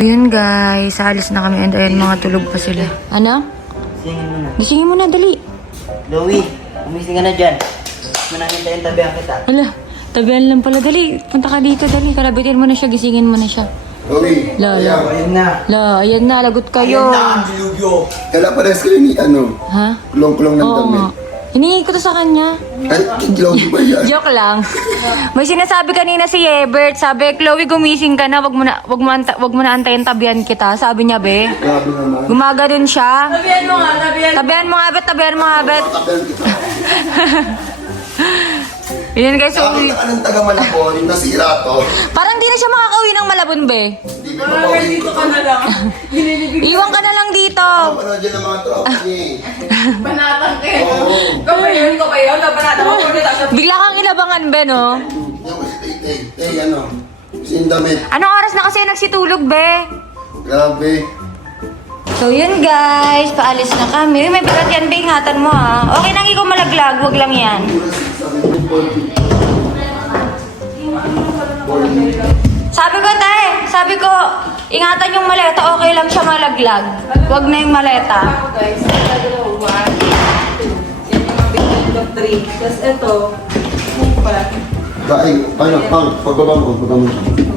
Ayun guys, alis na kami and ayun mga tulog pa sila. Ano? Gisingin mo na. Gisingin mo na, dali. Louie, umising ka na dyan. Manangin tabihan kita. Ala, tabihan lang pala, dali. Punta ka dito, dali. Kalabitin mo na siya, gisingin mo na siya. Louie, La. Ayun na. La, ayan na, lagot kayo. kala pa rin kayo ni Ha? kulong-kulong ng Oo damit. nga. Hiningi ko to sa kanya. Ay, Louie ba yan? Joke lang. May sinasabi kanina si Ebert. Sabi, Chloe, gumising ka na. Wag mo na antayin tabihan kita. Sabi niya, be. Grabe naman. Gumaganon siya. Tabihan mo nga, tabihan. Tabihan mo nga, bet. Tabihan mo nga, bet. Tabihan kita. Yun guys, so, Sabi na anong taga Malabon, nasira to. parang di na siya makakauwi ng Malabon, be. Hindi ko Mga mapauwi dito ka na lang. Binilibig Iwan ka na lang dito. Ano dyan ang mga tropa niya eh. banatan kayo. Oo. Ikaw ba yun? Ikaw ba yun? Nabanatan mo ulit ako. Bigla kang ilabangan, be, no? Yan mo si Tay, ano? Sin damit. Anong oras na kasi nagsitulog, be? Grabe. So yun guys, paalis na kami. Uy, may bigat yan, be. Ingatan mo, ha. Okay nang ikaw malaglag, wag lang yan. Sabi ko, ingatan yung maleta, okay lang siya malaglag. Wag na yung maleta. Ako guys, ito dalawa. 1, 2. Yan yung mga beginning of 3. Tapos ito, pa. Pagbaba mo.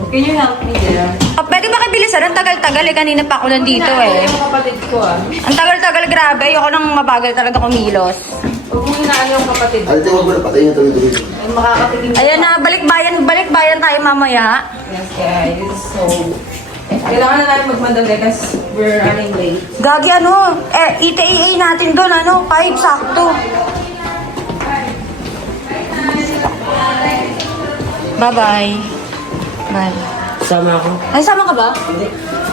Can you help me there? Pwede ba kabilisan? Ang tagal-tagal eh. Kanina pa ako nandito eh. Yung kapatid ko Ang tagal-tagal, grabe. Ayoko nang mabagal talaga kumilos. Huwag mo inaano yung kapatid ko. Alite, huwag mo na patayin niya tuloy-tuloy. Ay, makakatikim Ayan na, balik-bayan tayo mamaya. Yes guys, so... Kailangan na natin magmadali kasi we're running late. Gagi ano, ETA natin doon, ano, 5 sakto. Bye-bye. Bye. Sama ako. Ay, sama ka ba?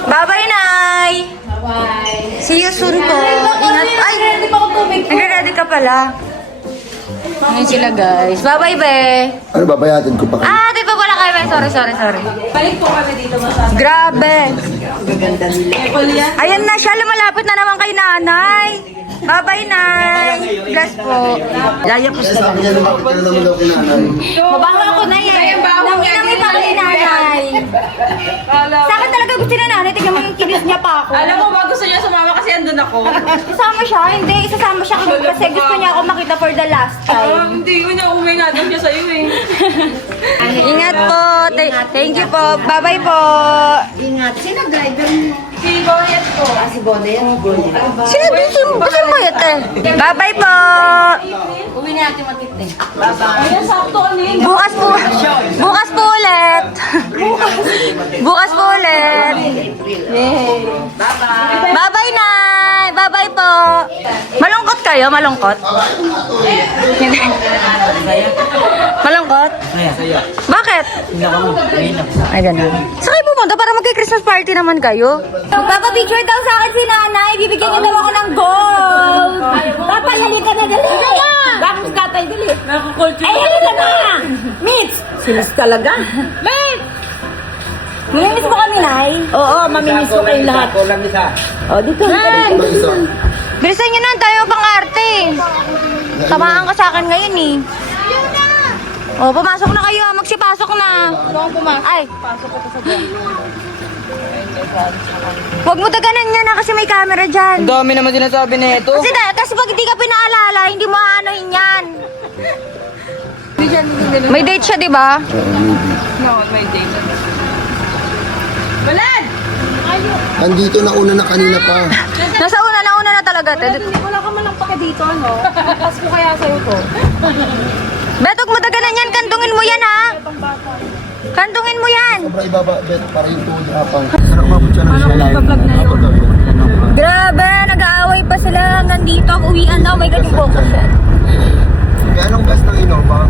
Bye-bye, Nay! Bye-bye. See you soon po. Ingat. Ay, Hindi pa ako tubig. nagre-ready ka pala. Ngayon sila, guys. Bye-bye, be. Ano, babayatin ko pa kayo? Di pa pala kayo, be. Sorry. Balik po kami dito masyado. Grabe. Gaganda nila. Apple yan. Ayan na siya, lumalapit na naman kay nanay. Bye-bye, Nay. Bless po. Laya po Kasi sabi niya, lumapit ka na naman daw kinanay. Mabaho ako na yan. Ay, ang baho. Nanginami pa kay nanay. Sa akin talaga gusto na nanay. Tignan mo yung kinis niya pa ako. Alam mo ba gusto niya sumama kasi andun ako? Isama siya? Hindi, isasama siya kasi gusto niya ako makita for the last time. Hindi ko niya umuwi nga daw siya sa'yo eh. Ingat po. Thank you po. Bye-bye po. Ingat. Sino driver mo? Si Boyet po. Si Bodet? Sino dito? Gusto mo ito? Bye-bye po. Uwi na natin magkita. Ayan, sakto ano yun. Bukas po ulit. Bukas po ulit. Bye-bye, Nay. Bye-bye po. Malungkot kayo? Malungkot? Malungkot? Saya. Bakit? Hindi ako. Mahina. Ay, ganun. Saan kayo pumunta? Para magki-Christmas party naman kayo. Magpapapicture daw sa akin si nanay. Bibigyan niya daw ako ng gold. Tatay, halika na dali. Bakit tatay dali? Nakakulture. Ay, halika na. Mitch! Sinis talaga. Mitch! Mamimiss mo kami, Nay? Oo, mamimiss ko kayong lahat. Kulang isa. O, dito. Ano isa? Bilisan nyo na, tayo pang-arte. Tamaan ka sa akin ngayon eh. O, pumasok na kayo. Magsipasok na. Ay. Huwag mo daganan yan kasi may camera dyan. Ang dami naman sinasabi na ito. Kasi pag hindi ka pinaalala, hindi mo aanohin yan. May date siya, di ba? No, may date. Balad! Andito na una na kanina pa. Nasa una na talaga. Wala ka man lang paka dito, ano? Pass ko kaya sa'yo to. Betok mo daganan yan. Kantungin mo yan, ha? Kantungin mo yan. Sobra ibaba, bet, para yung tuhod hapang. Sana umabot siya ng siya live. Grabe, nag-aaway pa sila. Nandito, uwian daw. May ganyung focus. Kaya anong gas ng Innova?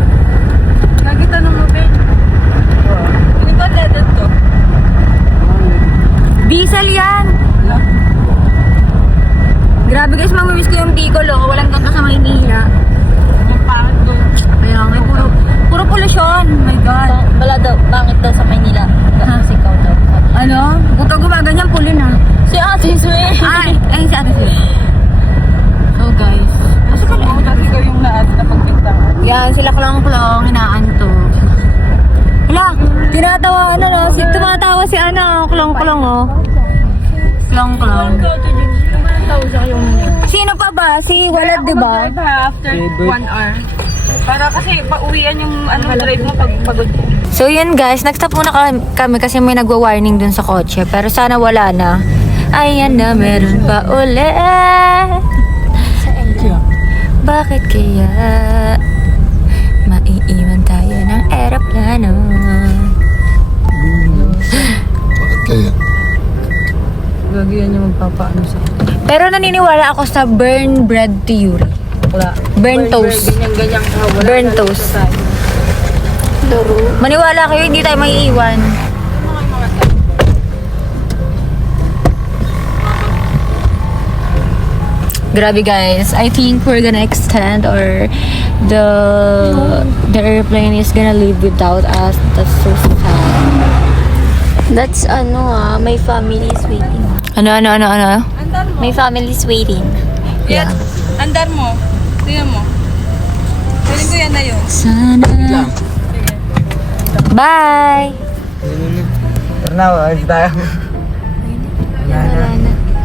Nakita nung mo, Ben. Hindi ko leaded to. Diesel yan. Grabe guys, mamimiss ko yung Bicol, oh. Walang ganito sa Maynila. Ang pangit ko. Kaya nga, puro polusyon. Oh my God. Wala daw, pangit daw sa Maynila. Kasi ikaw daw. Ano? Buto gumaganyan, pulin ha. Si Ate Sue. Ay, si Ate Sue. So guys. Kasi ikaw yung lahat na pagpintangan. Yan, sila klong-klong, hinaantok. Hala, tinatawa, tumatawa si klong-klong, oh. Clang. Sino pa ba? Si Walad, di ba? After 1 hour. Para kasi pauwian yung drive mo pag pagod. So yun guys, nag-stop muna kami kasi may nagwa-warning dun sa kotse. Pero sana wala na. Ayan na, meron pa ulit. Bakit kaya maiiwan tayo ng aeroplano? Bakit kaya? Gagawin niya magpapaano sa Pero naniniwala ako sa burn bread theory. wala. Burn toast. Ganyan wala. Burn toast. Maniwala kayo, hindi tayo maiiwan. Grabe guys, I think we're gonna extend or the airplane is gonna leave without us. That's so sad. That's my family is waiting. Ano? Andar mo. My family is waiting. Yeah. Andar mo. Tingnan mo. Feeling ko yan na yun. Sana. Bye! Tara na, alis tayo.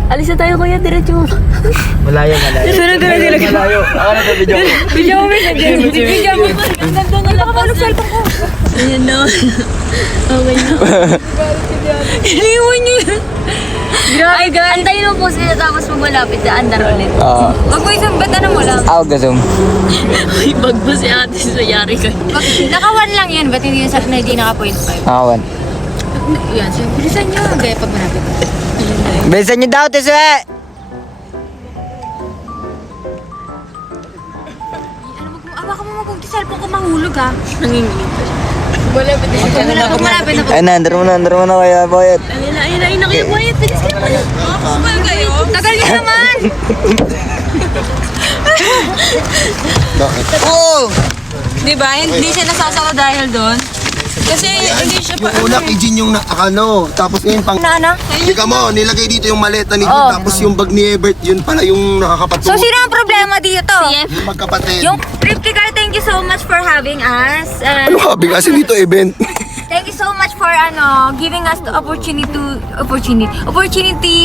Alis na tayo kuya, diretso. Malayo. Malayo. Ako na sa video ko. Video mo, video mo. Nandun na lang pa sa... Ayan na. Okay na. Iniwan niyo yun. Ay, guys. Antayin mo po sila tapos pag malapit na andar ulit. Wag mo isang ba't ano mo lang? Ako gasum. Ay, bag mo si ate sa yari ka. Naka-1 lang yan, ba't hindi sa na hindi naka-0.5? Awan. Yan, so bilisan nyo. Gaya pag malapit. Besan niyo daw, Teswe! Baka mo mag-cellphone ko mahulog ha. Nanginginig. Malapit na. Ay, nandar mo na kaya, Boyet. Ayun na kayo, boy. Bilis ka naman. Kumal kayo. Tagal niyo naman! Bakit? Oh! Di ba? Hindi siya nasasawa dahil doon. Kasi hindi siya pa... Yung una kay Jin yung tapos ngayon pang... Ano? Ika mo, nilagay dito yung maleta ni Jin, Oh. tapos yung bag ni Ebert, yun pala yung nakakapatungo. So, sino ang problema dito? Yung magkapatid. Yung Tripticar, thank you so much for having us. And Ano ka, bigasin dito event? thank you so much for giving us the opportunity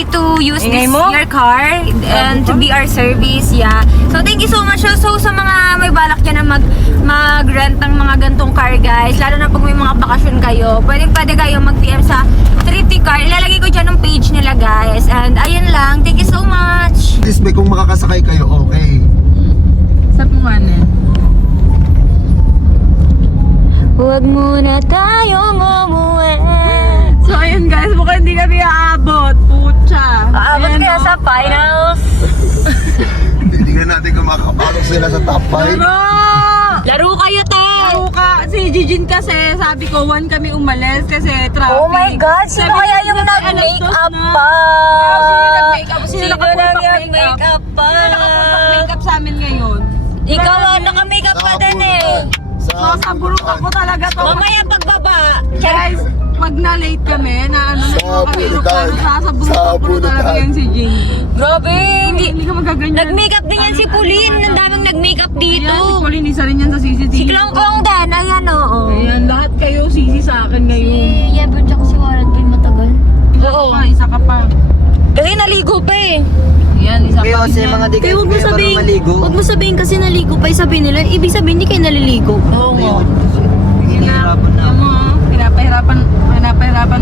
to use Ingay this mo? your car and to be our service. Yeah. So thank you so much. So sa mga may balak dyan na mag-rent ng mga gantong car guys, lalo na pag may mga bakasyon kayo, pwede kayo mag-PM sa Tripticar. Ilalagay ko dyan ng page nila guys. And ayun lang. Thank you so much. At least may kung makakasakay kayo, okay. Sa pumanan. Huwag muna tayong umuwi. So ayun guys, mukhang hindi kami aabot. Pucha. Aabot Ayan, kaya oh. sa finals. Tingnan natin kung makakapasok sila sa top 5. Bro! Laro kayo, te! Oo ka, si Jijin kasi, sabi ko, 1 kami umalis kasi traffic. Oh my God! Sino Sabi kaya niya, yung alas nag-make dos up na. pa? Sino nag-makeup? Sino Sino nag-make up pa? Sino nakapag-makeup sa amin ngayon? Ikaw naka-make up pa din eh. Sasaburot ako talaga to. Mamaya pagbaba. Guys, pag na-late kami, na ano, kami aeroplano, sasaburot ko talaga yan si Jin. Grabe, Hindi ka magaganyan. nag-make up din yan si Pauline. Ang daming nag-make up dito. Ayan, si Pauline, isa rin yan sa CCTV. Si Klong din, ayan oo. Ayan, lahat kayo sisi sa akin ngayon. Yabon tsaka si Warad ko yung matagal. Isa ka pa. Kasi naligo pa eh. Yan, isa Kayo pa. kasi mga di kayo marunong maligo. Huwag mo sabihin kasi naligo pa. Sabihin nila, ibig sabihin hindi kayo naliligo. Oo nga. Sige na. Yan mo, pinapahirapan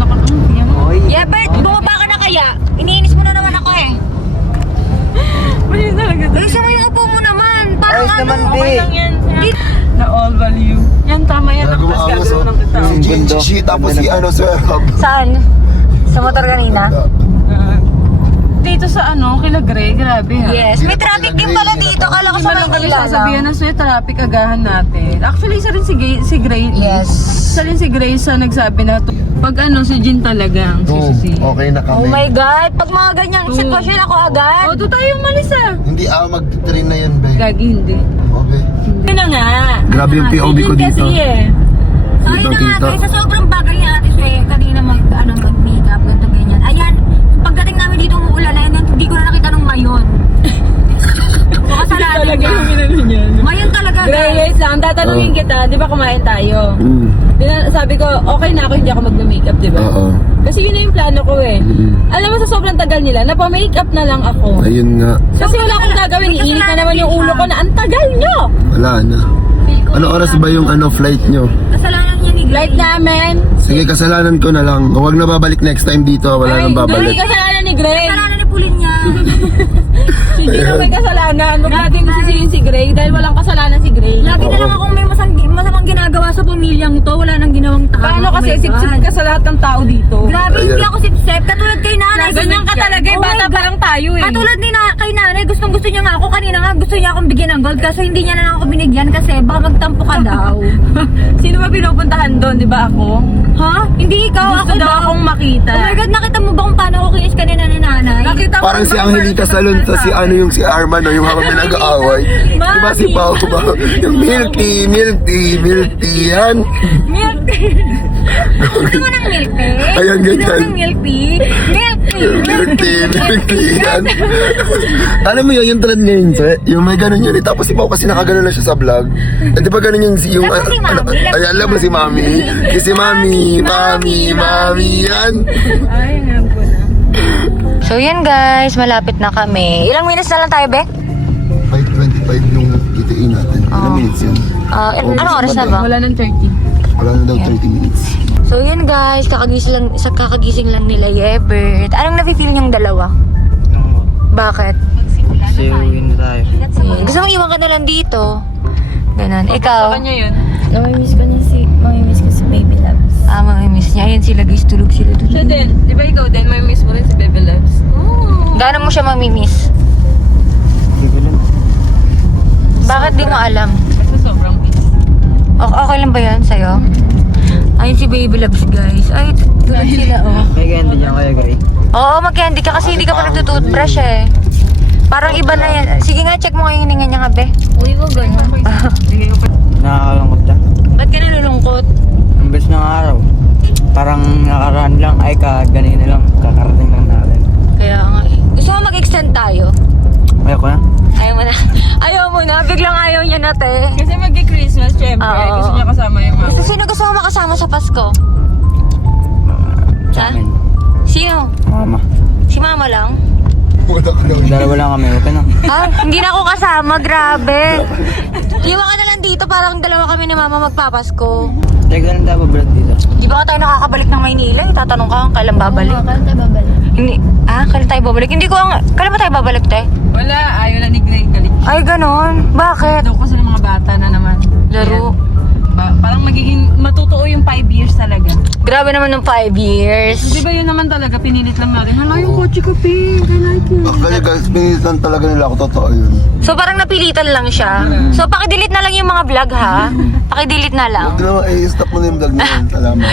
ako. Yan mo. Oy. Yeah, Bert, bumaba ka na kaya. Iniinis mo na naman ako eh. Mali talaga to. Isa mo yung upo mo naman. Parang Ayos naman, ano. be. Okay lang yan. Na all value. Yan, tama yan. Ang mas gagawin ng kita. Si Jin, si tapos si Sir Rob. Saan? Sa motor kanina? Dito sa kila Gray, grabe ha. Yes, may traffic din pala dito. Kala ko Hindi sa man lang kami Maynila sasabihan lang. na sir, traffic agahan natin. Actually, isa rin si Gray. Yes. Isa rin si Gray sa nagsabi na pag si Jin talaga ang sisisi. Okay na Oh kami. my God, pag mga ganyang sitwasyon ako agad. O, doon tayo umalis ah. Hindi mag-train na yan, be. Gagi, hindi. Okay. Hindi na nga. Grabe yung POV ko Jin kasi dito. eh. Ay na nga, Kita. guys, sa sobrang bagay ni Ate Sue, kanina mag-makeup, ganito ganyan. Ayan, pagdating namin dito umuulan, ayun, hindi ko na nakita nung mayon. So, kasalanan Talaga niya. yung minano niyan. Mayon talaga, Gray, guys. guys lang, tatanungin kita, di ba kumain tayo? Sabi ko, okay na ako, hindi ako magme-makeup, di ba? Oo. Kasi yun na yung plano ko eh. Mm. Alam mo, sa sobrang tagal nila, napa-makeup na lang ako. Ayun nga. Kasi wala akong gagawin, iinit na naman yung ulo ko na ang tagal nyo! Wala na. Ano oras ba yung flight nyo? Kasalanan niya ni Gray. Flight namin. Sige, kasalanan ko na lang. Huwag na babalik next time dito. Wala nang Hindi babalik. kasalanan ni Gray. Kasalanan ni Pulin niya. Hindi na may kasalanan. Huwag natin sisihin si Gray dahil walang kasalanan si Gray. Lagi na lang akong may masamang ginagawa sa pamilyang to. Wala nang ginawang tama. Paano kasi sip-sip ka sa lahat ng tao dito? Grabe, hindi ako sip-sip. Katulad kay nanay. Ganyan ka talaga eh. Oh my Bata pa God. lang tayo eh. Katulad ni kay nanay, gustong gusto niya nga ako. Kanina nga gusto niya akong bigyan ng gold. Kaso hindi niya na lang ako binigyan kasi baka magtampo ka daw. Sino ba pinupuntahan doon? Di ba ako? Ha? Hindi ikaw, Gusto ako daw akong makita. Oh my God, nakita mo ba kung paano ako kinis kanina ni nanay? Nakita ko Parang si ba- Angelita Salon sa si ano yung si Arman no, yung habang pinag-aaway. Mami. Diba si Pao ba? Yung milk tea yan. Milk tea. Gusto mo ng milk tea? Ayan, ganyan. Gusto mo ng milk tea? Milk tea. Milk tea yan. Alam mo yun, yung trend ngayon, sir? Yung may ganun yun. Tapos si Pao kasi nakaganon na siya sa vlog. Eh, di ba ganun yung... Alam mo si Mami? Ay, alam mo si Mami. Si Mami yan. Ay, alam ko na. So yun guys, malapit na kami. Ilang minutes na lang tayo, Be? 5:25 yung kitiin natin. Ilang minutes yun? Anong oras na ba? Wala nang 30. Wala na daw 30 minutes. So yun guys, kakagising lang nila Yebert. Anong nafe-feel niyong dalawa? Bakit? Kasi uwi na tayo. Gusto mong iwan ka na lang dito? Ganon. Ikaw? Kanya yun. Mamimiss ko si Baby Loves. Mamimiss niya. Ayun sila guys, tulog sila doon. Siya din. Di ba ikaw din? May miss mo rin si Baby Loves. Gaano mo siya mamimiss? Hindi ko lang. Bakit di mo alam? Kasi sobrang miss. Okay lang ba yan sa'yo? Ayun si Baby Loves guys. Ay, tulog sila oh. May ganda niya kaya, Gray. Oo, mag-candy ka kasi hindi ka pa nagtutoothbrush eh. Parang iba na yan. Sige nga, check mo nga yung hininga niya nga, Be. Uy, wag ganun. Nakakalungkot lang. Ba't ka nalulungkot? Ang best ng araw. Parang nakaraan lang. Ay, ganina lang. Kakarating lang natin. Kaya nga eh. Gusto mo mag-extend tayo? Ayoko na. Ayaw mo na. Ayaw mo na. Biglang ayaw niya na, te. Kasi mag-Christmas, syempre. Oo. Gusto niya kasama yung mga. Gusto sino gusto mo makasama sa Pasko? Sa amin. Sino? Mama. Si Mama lang? Wala ka daw. Dalawa lang kami. Okay na. Hindi na ako kasama. Grabe. Iwan ka na lang dito. Parang dalawa kami ni Mama magpapasko. Teka lang tayo babalat dito. Di ba tayo nakakabalik ng Maynila? Itatanong ka kung kailan babalik. Kailan tayo babalik? Hindi. Kailan tayo babalik? Hindi ko kailan ba tayo babalik, te? Wala, ayaw na ni Gray galit. Ay, ganon. Bakit? Daw kasi ng mga bata na naman. Laro. Parang magiging matutuo yung 5 years talaga. Grabe naman ng 5 years. Di ba yun naman talaga, pinilit lang natin. Hala, yung kotse ko, Pink. I like it. Kaya guys, pinitan talaga nila ako. Totoo yun. So parang napilitan lang siya. So pakidelete na lang yung mga vlog ha. Pakidelete na lang. Huwag naman, stop mo na yung vlog na yun. Salamat.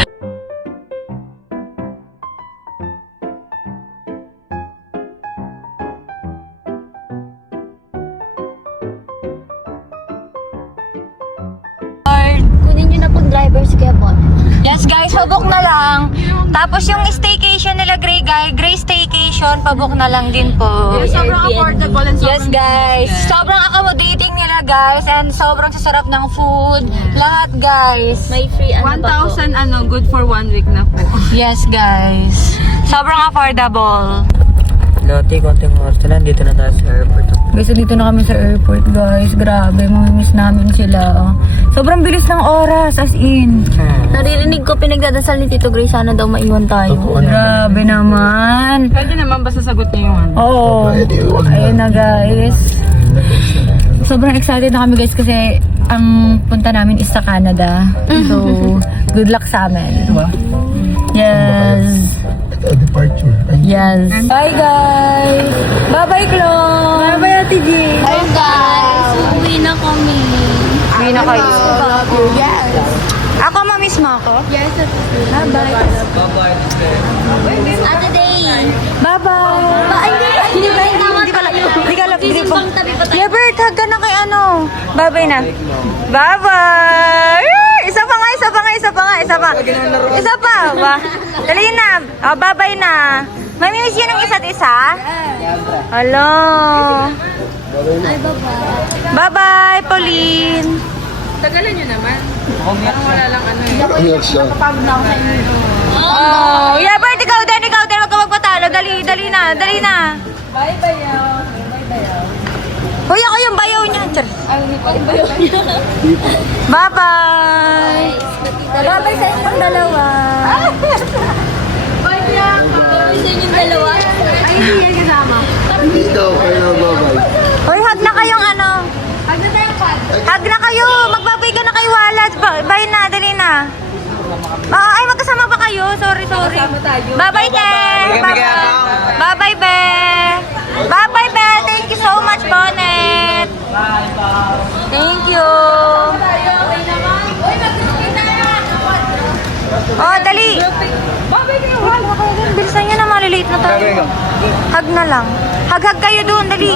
Kunin nyo na pong driver's kebon. Yes guys, pabok na lang. Tapos yung staycation nila Gray Staycation, pabok na lang din po. Sobrang affordable and Yes guys, sobrang accommodating nila guys and sobrang sasarap ng food. Lahat guys. May free ano pa po. 1,000 good for 1 week na po. Yes guys. Sobrang affordable. Lote, konting oras na lang. Dito na tayo sa airport. Guys, dito na kami sa airport guys. Grabe, mamimiss namin sila. Sobrang bilis ng oras, as in. Naririnig ko pinagdadasal ni Tito Gray, sana daw maiwan tayo. Totoo na. Grabe naman. Pwede naman basta sagot niyo yung ano. Oo. Pwede, wag na. Ayun na guys. Sobrang excited na kami guys kasi ang punta namin is sa Canada. So, good luck sa amin. Yes. Ito, departure. Ay, Yes. Bye guys. Bye-bye Chloe. Bye-bye Ate G. Hi guys, uuwi na kami. Uwi na kayo. Yes. Ako, mamiss mo ako? Yes, bye-bye. Ate Day. Bye-bye. Hindi ba yung tama Hindi pala. Hindi ka lang. Hindi Season pa. pang tabi pa tayo. Yabert, hug ka na kay ano. Bye-bye na. Bye-bye. Isa pa nga, isa pa nga, isa pa nga, isa pa. Isa pa. Dali na. Bye-bye na. Mamimiss yun ng isa't isa? Hello. Ay, bye-bye. Bye-bye, Pauline. Tagalan nyo naman. Umiyak siya. Umiyak siya. Oh, yeah, Bert, ikaw din, huwag ka magpatalo. Dali na. Bye-bye, yaw. Bye-bye, yaw. Hoy, ako yung bayaw niya. Char. Bye-bye. Bye-bye sa inyong dalawa. Gusto yung dalawa? Ay, hindi yan kasama. Hindi daw, kayo na babay. Hoy, hug na kayong ano. Hug na kayo. Magbabay ka na kay Walat. Bye na, dali na. Ay, magkasama ba kayo? Sorry. Bye-bye, Te. Bye-bye, Be. Bye-bye, Be. Thank you so much, Bonnet. Thank you. Oh, dali. Bilisan nyo na, malilate na tayo. Hug na lang. Hug kayo doon, dali.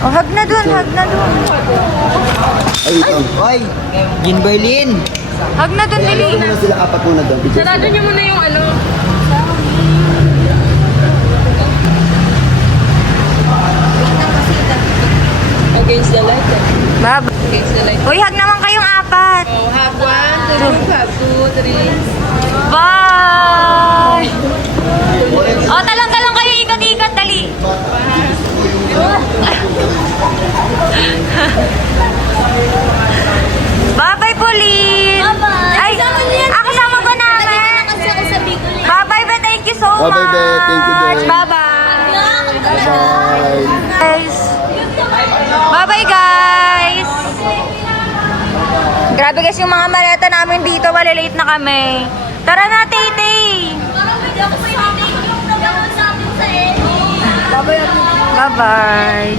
Oh, hug na doon. Ay, ito. Hoy, Gin Berlin. Hug na doon, dali. Ano na sila apat muna doon? Sarado niyo muna yung ano. Against the light. Bye. Against the light. Uy, hug naman kayong apat. Oh, have 1, 2, 3. Bye! Oh, talang kayo, ikot-ikot, dali. Bye-bye, Pauline. Ay, kasama ko namin. Kasi ako sa Bicol. Bye-bye, Be. Thank you so much. Bye-bye, Be. Thank you, Be. Bye-bye. Bye. Guys. Bye-bye, guys. Grabe guys, yung mga maleta namin dito, malilate na kami. Tara na, Tay-Tay. Bye-bye.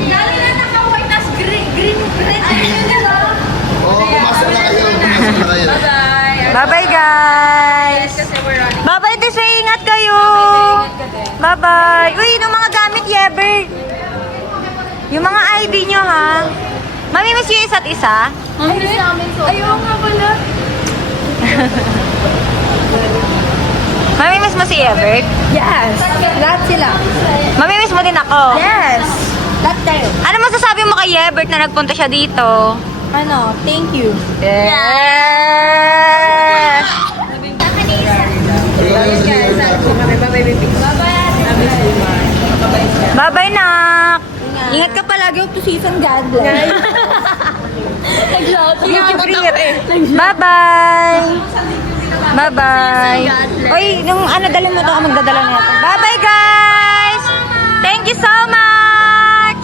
Oh, pumasok na kayo. Bye-bye, guys. Bye-bye, Tise. Ingat kayo. Bye-bye. Uy, yung mga gamit, Yebert. Yung mga ID nyo, ha? Mamimiss yung isa't isa? Ayaw nga pala. Mamimiss mo si Yebert? Yes. Lahat sila. Mamimiss mo din ako? Yes. Lahat tayo. Ano masasabi mo kay Yebert na nagpunta siya dito? Ano, thank you. Yes! Bye-bye, nak! Ingat ka palagi up to season, God bless. Bye-bye! Bye-bye! Uy, nung ano, dala mo to, magdadala na ito. Bye-bye, guys! Thank you so much!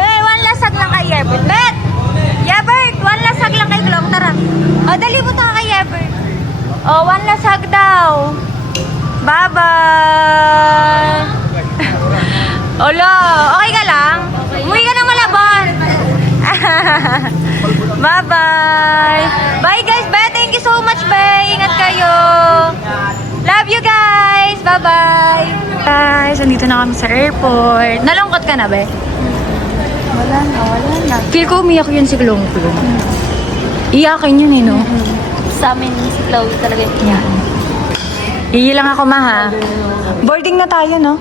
Be, one lasag lang kay Yebert. Bet! Yebert, one lasag lang kay Glong. Tara. O, dali mo to kay Yebert. O, one lasag daw. Bye-bye! Olo, okay ka lang? Umuwi ka ng Malabon. Bye-bye! Bye guys, Be! Thank you so much, Be! Ingat kayo! Love you guys! Bye-bye! Guys, andito na kami sa airport. Nalungkot ka na, Be? Wala na. Feel ko umiyak yun si Klong Klong. Iyakin yun eh, no? Sa amin, si Chloe talaga niya. Iilang ako, ma, ha? Boarding na tayo, no?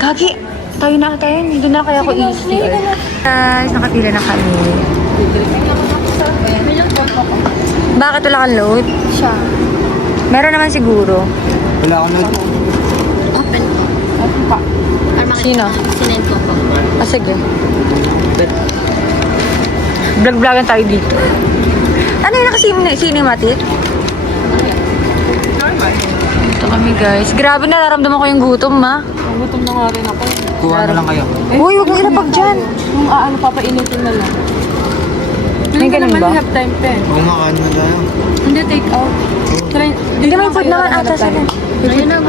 Gagi, tayo na. Doon na kaya ako easy. Guys, nakapila na kami. Bakit wala kang load? Siya. Meron naman siguro. Wala akong nood. Open ko. Open pa. Sino? Sinend ko po. Ah, sige. Vlog-vlogan tayo dito. Ano yung nakasinematic? Ito kami, guys. Grabe, nararamdaman ko yung gutom, ma. Gutom na nga rin ako. Kuha na lang kayo. Uy, huwag mo ilapag dyan. Kung papainitin na lang. May ganun ba? have time, pen. Kung makaano na tayo. Hindi, take out. Hindi, may food naman ata sila. Ayun na,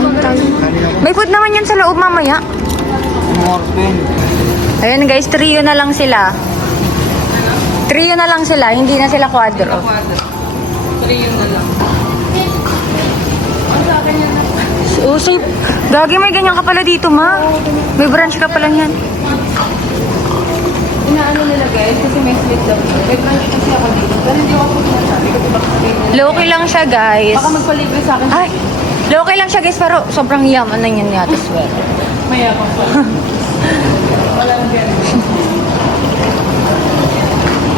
May food naman yan sa loob mamaya. Anong oras pa yun? Ayan guys, trio na lang sila. Trio na lang sila, hindi na sila quadro. 3 yun na lang. Oh, safe. Gagi, may ganyan ka pala dito, ma. May branch ka pala niyan. Inaano nila guys, kasi may split daw. May branch kasi ako dito. Pero hindi ako masabi kasi baka Low-key lang siya, guys. baka magpalibre sa akin. Ay, low-key lang siya, guys, pero sobrang yaman na yan yata sweat. Mayabang pa. Walang ganun.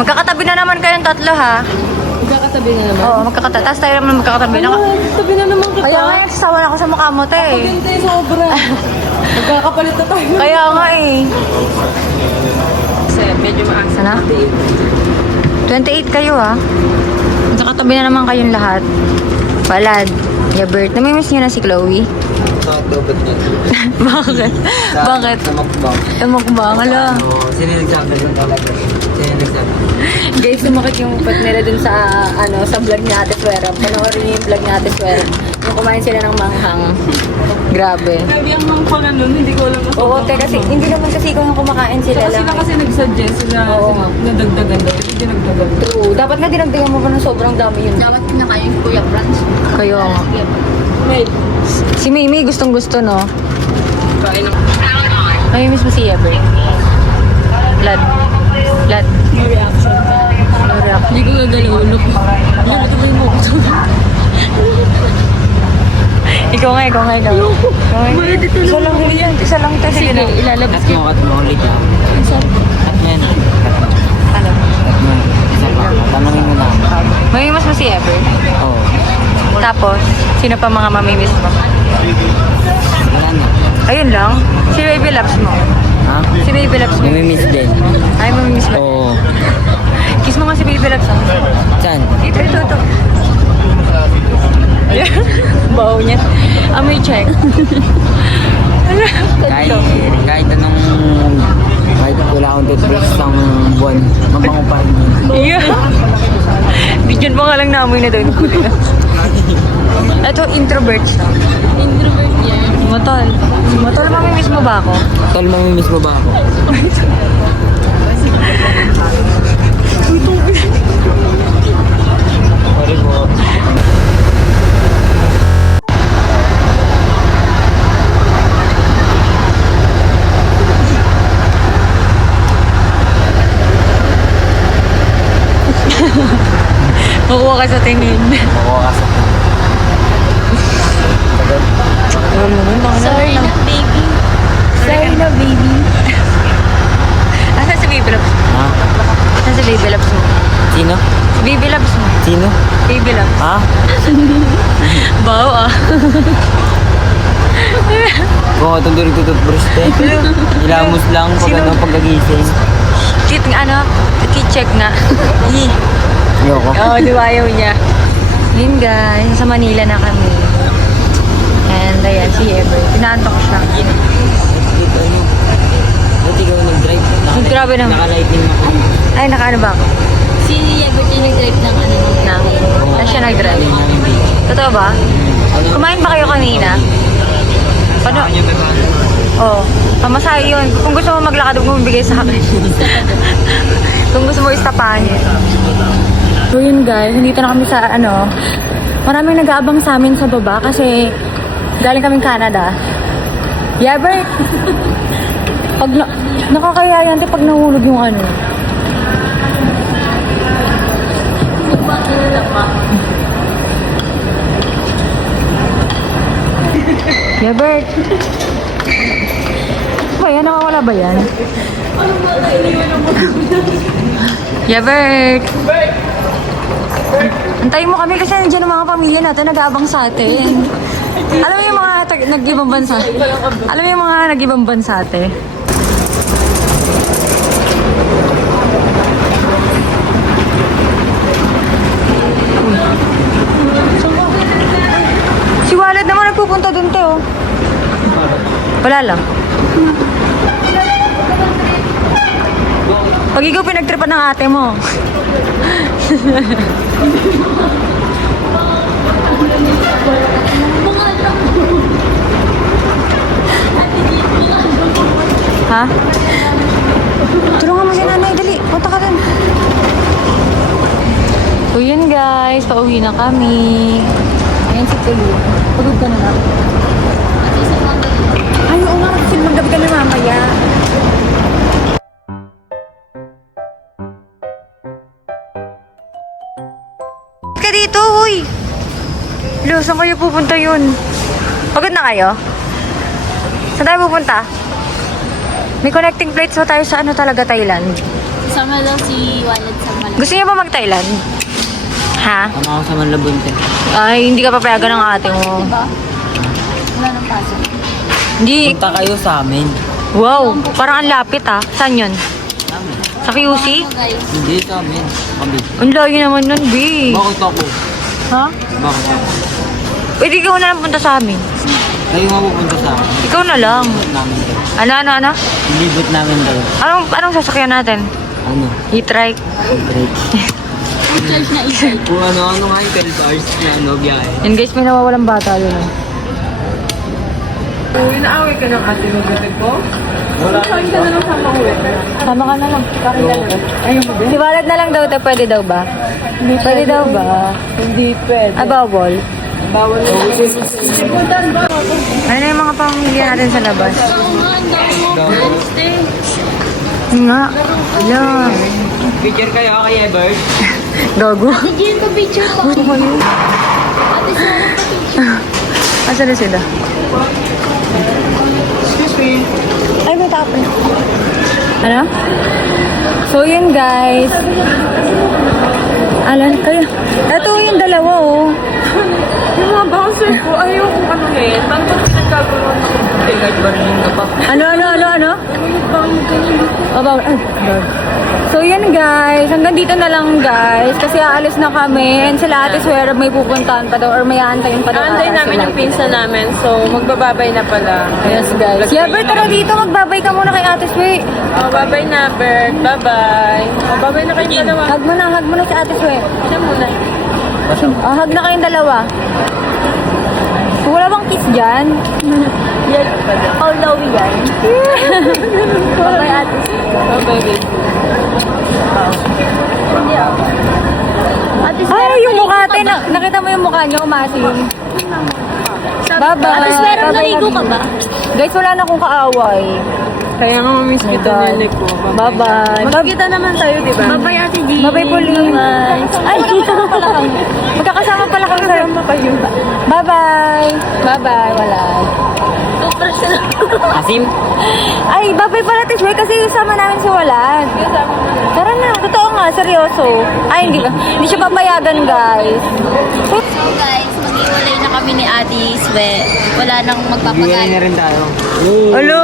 Magkakatabi na naman kayong tatlo, ha? Magkakatabi na naman. Oo, magkakatabi. Tapos tayo naman magkakatabi. Tabi na naman kita. Kaya nga, sasawa na ako sa mukha mo, te. Ganda yung sobra. Magkakapalit na tayo. Kaya nga eh. Kasi medyo maangsa. Sana? 28 kayo, ha? Magkakatabi na naman kayong lahat. Palad. Yabert. Namimiss niyo na si Chloe? Nakatubad niya. Bakit? Bakit? Sa mukbang. Mukbang, ala. Sino yung nagsabi doon talaga? Sino yung nagsabi? Guys, sumakit yung upat nila dun sa, sa vlog ni Ate Suera. Panoorin niyo yung vlog ni Ate Suera. Yung kumain sila ng manghang. Grabe. Lagi ang mga pala nun, hindi ko alam. Oo, te, kasi hindi naman kasi ikaw yung kumakain sila Kasi lang. sila kasi nag-suggest sila nadagdagan daw. Hindi dinagdagan. True. Dapat nga dinagdagan mo pa ng sobrang dami yun. Dapat na kayo yung Kuya Franz. Kayo nga. Wait. Si Mimi gustong gusto, no? Kain ng May miss mo si Ever. Blood. Blood. no reaction. No reaction. Hindi ko gagalaw. Look. Lutuloy mo ko. Ikaw nga. Isa lang yan. Isa lang tayo. Sige, ilalabas At mo ulit ah. At yan. Ano? At mo. Isa pa. Tanongin mo na. Mamimiss mo si Ever. Oo. Tapos, sino pa mga mamimiss mo? Wala na. Ayun lang. Si Baby Loves mo. Ha? Si Baby Loves mo. Namimiss din. Ay, mamimiss mo. Oo. Kiss mo nga si Baby Loves. Saan? Ito. Baho niya. Amoy check. Kahit anong... Kahit wala akong toothbrush isang buwan, mabango pa rin yun. Yeah. Bigyan mo nga lang na amoy na doon. Ito, introvert siya. Introvert yan. Matol, mamimiss mo ba ako? Tol, mamimiss mo ba ako? Sorry po. Makuha ka sa tingin. Makuha ka sa Sorry na, baby. Sorry na, baby. Asan si Baby Loves? Ha? Asan si Baby Loves mo? Sino? Si Baby Loves mo. Sino? Baby Loves. Ha? Baho ah. Kung itong dito toothbrush te. Ilamos lang pag Sino? pagkagising. Cheat nga ano? Check nga. Ayoko. Oo, di ba ayaw niya? Yun guys, nasa Manila na kami. And ayan, si Ever. Tinaantok siya. Dito ano? Ba't ikaw nag-drive? Grabe naman. Naka-lightning ako. Ay, nakaano ba ako? Si Yabert yung nag-drive ng ano. Na siya nag-drive. Totoo ba? Kumain ba kayo kanina? Paano? Oo. Pamasahe yun. Kung gusto mo maglakad, huwag mo bigay sa akin. Kung gusto mo istapahan yun. So yun guys, nandito na kami sa ano. Maraming nag-aabang sa amin sa baba kasi galing kaming Canada. Yeah, bro. Pag nakakaya yan, pag nahulog yung ano. Yeah, Bert. Ba yan? Nakawala ba yan? Yeah, Bert. Antayin mo kami kasi nandiyan ang mga pamilya natin nag-aabang sa atin. Alam mo yung mga nag-ibang bansa? Alam mo yung mga nag-ibang bansa atin? Si Walid naman nagpupunta dun, te, oh. Wala lang. Pag ikaw pinagtripan ng ate mo. Ha? Tulungan mo si nanay, dali. Punta ka dun. So yun guys, pauwi na kami. Ayan si Tulu. Pagod ka na na. Ay, oo nga, kasi maggabi kami mamaya. Ka dito, huy! Lo, saan kayo pupunta yun? Pagod na kayo? Saan tayo pupunta? May connecting flights so tayo sa ano talaga, Thailand. Sama daw si Wallet sa Malay. Gusto niyo ba mag-Thailand? Ha? Tama ako sa Manlabunte. Ay, hindi ka papayagan ng ate mo. Diba? Wala nang pasok. Hindi. Punta kayo sa amin. Wow, parang ang lapit ah. Saan yun? Sa amin. Sa QC? Guys. Hindi sa amin. Kami. Ang layo naman nun, B. Bakit ako? Ha? Bakit ako? Pwede ikaw na lang punta sa amin. Kayo nga pupunta sa amin. Ikaw na lang. Libot namin daw. Ano? Libot namin daw. Anong sasakyan natin? Ano? E-trike. Break. Charge na isa. Kung ano nga yung 12 hours na ano, biyahe. Yan guys, may nawawalang bata yun. Uy, naaway ka ng ate mo dito ko? Wala. Saan ka na lang sama uwi? Sama ka na lang. Si Wallet na lang daw, te. Pwede daw ba? Pwede daw ba? Hindi pwede. Ah, bawal. Bawal na. Ano na yung mga pamilya natin sa labas? Oo nga, ang dami mo. Wednesday. Nga. Ayan. Picture kayo kay Ebert. Gago. Ate Jean, pa-picture pa. Ate Sarah, pa-picture. Asan na sila? Ay, may tapo. Ano? So, yun guys. Alan, kaya. Ito yung dalawa, oh. Yung mga bouncer ko, ayaw kong ano ngayon. Paano ba pinagkaguluhan ako? Kahit barilin ka pa. Ano? Oh, bawal. Ay, bawal. So, yan guys. Hanggang dito na lang guys. Kasi aalis na kami. And sila Ate Swear may pupuntahan pa daw or may aantayin pa daw. Aantayin namin sila. yung pinsa namin, so magbababay na pala. Yes guys. Si Albert, tara dito. Magbabay ka muna kay Ate Swear. Oh, bye-bye na, Bert. Bye-bye. Oh, bye-bye na kayong dalawa. Hug mo na si Ate Swear. Siya muna. Hug na kayong dalawa. Wala bang kiss dyan? Yan pa daw. All lowy yan. Bye Ate Swear. Bye-bye, baby. Ay, yung mukha ate. Nakita mo yung mukha niyo, umasin. Bye-bye. Ate Swear, Bye-bye, naligo ka love you. ba? Guys, wala na akong kaaway. Kaya nga mamiss kita God. niya, ko. Bye-bye. Magkikita naman tayo, di ba? Bye-bye, Ate Jean. Bye-bye, Pauline. Ay, magkakasama pala kami. Magkakasama pala kami. Kasama kayo. Bye-bye. Bye-bye. Wala. Super sila. Asim? Ay, bye-bye pala, Ate Swear, kasi sama namin si Walad. Tara na. Totoo nga, seryoso. Ay, hindi siya papayagan, guys. So guys, mag-iwalay na kami ni Ate Swe. Wala nang Bigyan na magpapagalit. rin tayo. Hello!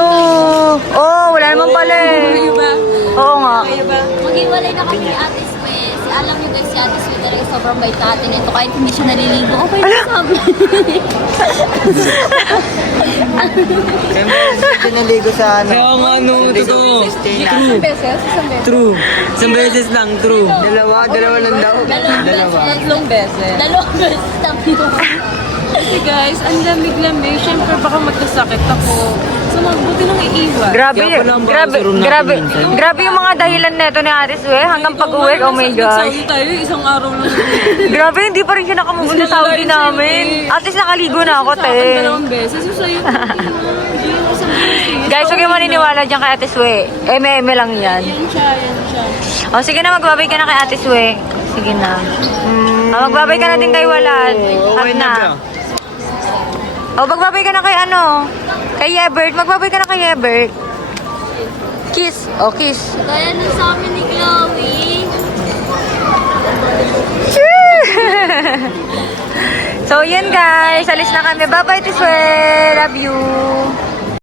Oh, wala naman pala eh. Kayo ba? Oo nga. Kayo ba? Mag-iwalay na kami ni Ate Swe. Alam niyo guys, si Ate Swe talaga sobrang bait na ate nito. Kahit hindi siya naliligo, okay lang sa amin. Siyempre, naligo sa ano. Kaya nga no, totoo. True. Isang beses lang, true. Dalawa lang daw. Dalawa. Tatlong beses. Dalawang beses lang yun. Kasi guys, ang lamig-lamig. Siyempre, baka magkasakit ako. So, magbuti nang iiwan. Grabe, Kaya pala ang grabe, bouncer room natin grabe, minsan. grabe yung mga dahilan neto ni Ate Sue hanggang pag-uwi. Oh my gosh. Saudi tayo, isang araw lang. Grabe, hindi pa rin siya nakamove sa Saudi namin. At least nakaligo na ako, Sa akin, te. dalawang beses. Yung sa'yo, hindi mo isang beses. Guys, huwag yung maniniwala dyan kay Ate Sue. Eme lang yan. Yan siya. O, sige na, magbabay ka na kay Ate Sue. Sige na. Magbabay ka na din kay Walad. Hug na. O, magbabay ka na kay ano? Kay Ebert. Magbabay ka na kay Ebert. Kiss. O, kiss. Kaya na sa amin ni Chloe. So, yun guys. Alis na kami. Bye-bye, Ate Sue. Love you.